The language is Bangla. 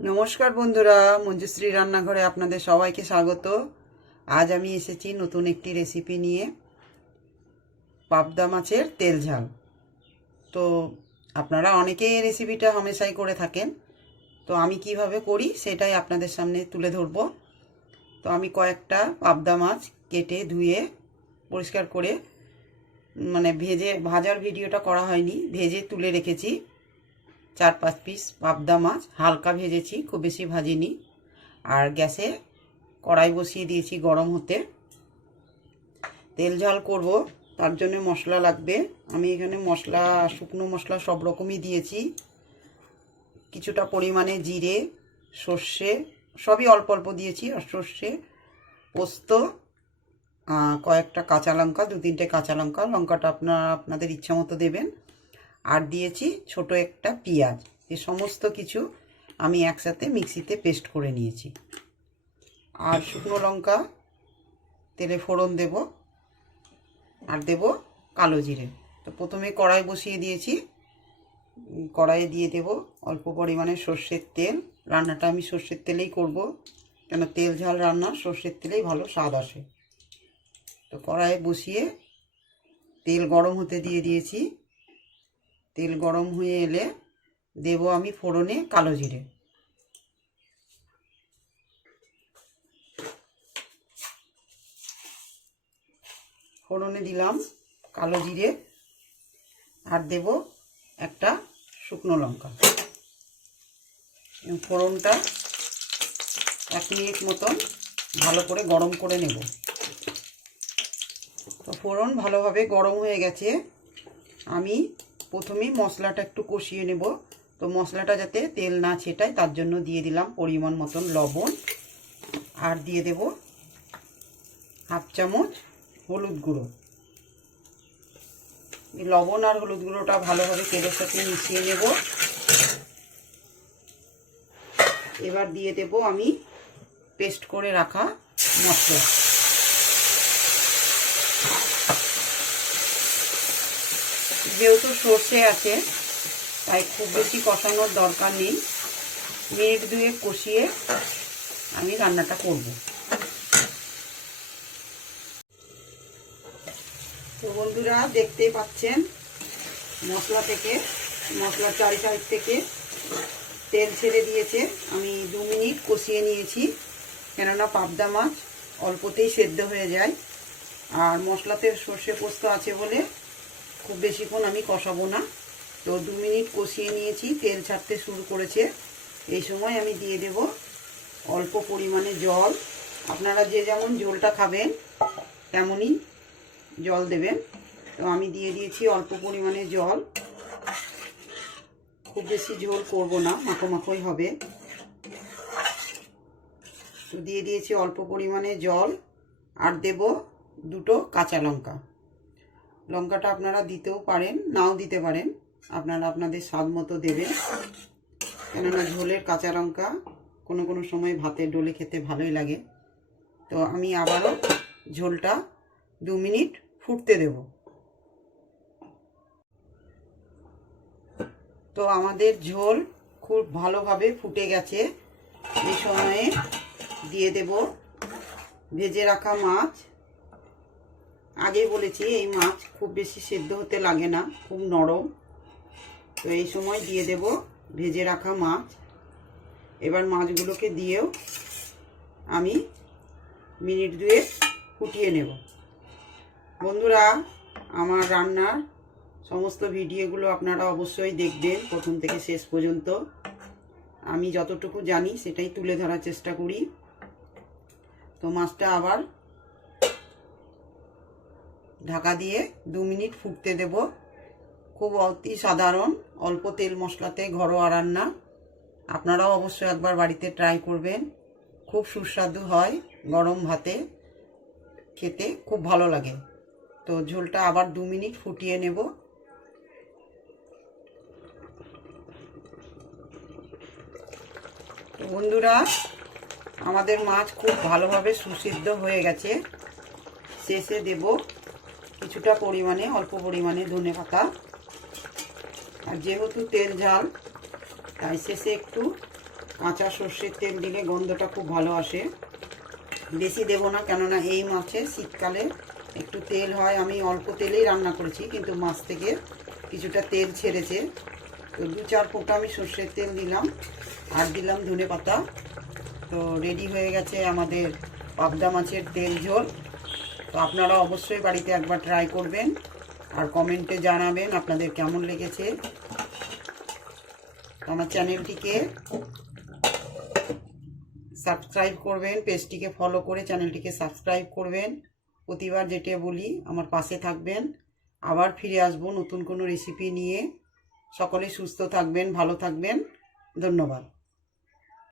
নমস্কার বন্ধুরা, মঞ্জুশ্রী রান্নাঘরে আপনাদের সবাইকে স্বাগত। আজ আমি এসেছি নতুন একটি রেসিপি নিয়ে, পাবদা মাছের তেল ঝাল। তো আপনারা অনেকেই এই রেসিপিটা হামেশাই করে থাকেন। তো আমি কীভাবে করি সেটাই আপনাদের সামনে তুলে ধরব। তো আমি কয়েকটা পাবদা মাছ কেটে ধুয়ে পরিষ্কার করে মানে ভেজে, ভাজার ভিডিওটা করা হয়নি, ভেজে তুলে রেখেছি। চার পাঁচ পিস পাবদা মাছ, হালকা ভেজেছি, খুব বেশি ভাজিনি। আর গ্যাসে কড়াই বসিয়ে দিয়েছি গরম হতে। তেল ঝাল করব, তার জন্য মশলা লাগবে। আমি এখানে মশলা, শুকনো মশলা সব রকমই দিয়েছি। কিছুটা পরিমাণে জিরে, সর্ষে, সবই অল্প অল্প দিয়েছি। আর সর্ষে, পোস্ত কয়েকটা কাঁচা লঙ্কা দু তিনটে কাঁচা লঙ্কা। লঙ্কাটা আপনারা, আপনাদের ইচ্ছা মতো দেবেন। আর দিয়েছি ছোট একটা পেঁয়াজ। এ সমস্ত কিছু আমি একসাথে মিক্সিতে পেস্ট করে নিয়েছি। আর শুকনো লঙ্কা, তেলে ফোড়ন দেব আর দেব কালো জিরে। তো প্রথমে কড়াই বসিয়ে দিয়েছি। কড়াইয়ে দিয়ে দেব অল্প পরিমাণে সর্ষের তেল। রান্নাটা আমি সর্ষের তেলেই করব, কেন তেল ঝাল রান্না, সর্ষের তেলেই ভালো স্বাদ আসে। তো কড়াইয়ে বসিয়ে তেল গরম হতে দিয়ে দিয়েছি। তেল গরম হয়ে এলে দেব আমি ফোড়নে কালো জিরে। ফোড়নে দিলাম কালো জিরে আর দেব একটা শুকনো লঙ্কা। ফোড়নটা এক মিনিট মতন ভালো করে গরম করে নেব। তো ফোড়ন ভালোভাবে গরম হয়ে গেছে। আমি প্রথমেই মশলাটা একটু কষিয়ে নেব। তো মশলাটা যাতে তেল না ছেটায়, তার জন্য দিয়ে দিলাম পরিমাণ মতন লবণ। আর দিয়ে দেব হাফ চামচ হলুদ গুঁড়ো। লবণ আর হলুদ গুঁড়োটা ভালোভাবে তেলের সাথে মিশিয়ে নেব। এবার দিয়ে দেব আমি পেস্ট করে রাখা মশলা। যেহেতু সর্ষে আছে, তাই খুব বেশি কষানোর দরকার নেই। মিনিট দুয়ে কষিয়ে আমি রান্নাটা করব। তো বন্ধুরা, দেখতেই পাচ্ছেন মশলা থেকে, মশলার চারি সাইড থেকে তেল ছেড়ে দিয়েছে। আমি দু মিনিট কষিয়ে নিয়েছি, কেননা পাবদা মাছ অল্পতেই সেদ্ধ হয়ে যায়। আর মশলাতে সর্ষে পোস্ত আছে বলে খুব বেশিক্ষণ আমি কষাবো না। তো দু মিনিট কষিয়ে নিয়েছি, তেল ছাড়তে শুরু করেছে। এই সময় আমি দিয়ে দেব অল্প পরিমাণে জল। আপনারা যে যেমন ঝোলটা খাবেন, তেমনই জল দেবেন। তো আমি দিয়ে দিয়েছি অল্প পরিমাণে জল। খুব বেশি ঝোল করব না, মাখো মাখোই হবে। তো দিয়ে দিয়েছি অল্প পরিমাণে জল আর দেব দুটো কাঁচা লঙ্কা। লঙ্কাটা আপনারা দিতেও পারেন, নাও দিতে পারেন। আপনারা আপনাদের স্বাদ মতো দেবেন। কেননা ঝোলের কাঁচা লঙ্কা কোনো কোনো সময় ভাতে ডলে খেতে ভালোই লাগে। তো আমি আবারও ঝোলটা দু মিনিট ফুটতে দেব। তো আমাদের ঝোল খুব ভালোভাবে ফুটে গেছে। এই সময়ে দিয়ে দেব ভেজে রাখা মাছ। আগেই বলেছি, এই মাছ খুব বেশি সেদ্ধ হতে লাগে না, খুব নরম। তো এই সময় দিয়ে দেব ভেজে রাখা মাছ। এবার মাছগুলোকে দিয়েও আমি মিনিট দুয়ে ফুটিয়ে নেব। বন্ধুরা, আমার রান্নার সমস্ত ভিডিওগুলো আপনারা অবশ্যই দেখবেন প্রথম থেকে শেষ পর্যন্ত। আমি যতটুকু জানি সেটাই তুলে ধরার চেষ্টা করি। তো মাছটা আবার ঢাকা দিয়ে দু মিনিট ফুটতে দেব। খুব অতি সাধারণ, অল্প তেল মশলাতে ঘরোয়া রান্না। আপনারাও অবশ্যই একবার বাড়িতে ট্রাই করবেন। খুব সুস্বাদু হয় গরম ভাতে। খেতে খুব ভালো লাগে। তো ঝোলটা আবার দু মিনিট ফুটিয়ে নেব। বন্ধুরা, আমাদের মাছ খুব ভালোভাবে সুসিদ্ধ হয়ে গেছে। শেষে দেব কিছুটা পরিমাণে, অল্প পরিমাণে ধনে পাতা। আর যেহেতু তেল ঝাল, তাই শেষে একটু কাঁচা সর্ষের তেল দিলে গন্ধটা খুব ভালো আসে। বেশি দেবো না, কেননা এই মাছে শীতকালে একটু তেল হয়। আমি অল্প তেলেই রান্না করেছি, কিন্তু মাছ থেকে কিছুটা তেল ছেড়েছে। তো দু চার ফোঁটা আমি সর্ষের তেল দিলাম, আর দিলাম ধনে পাতা। তো রেডি হয়ে গেছে আমাদের পাবদা মাছের তেল ঝোল। তো আপনারা অবশ্যই বাড়িতে একবার ট্রাই করবেন আর কমেন্টে জানাবেন আপনাদের কেমন লেগেছে। আমার চ্যানেলটিকে সাবস্ক্রাইব করবেন পেজটিকে ফলো করে চ্যানেলটিকে সাবস্ক্রাইব করবেন। প্রতিবার যেটা বলি, আমার পাশে থাকবেন। আবার ফিরে আসব নতুন কোনো রেসিপি নিয়ে। সকলে সুস্থ থাকবেন, ভালো থাকবেন। ধন্যবাদ।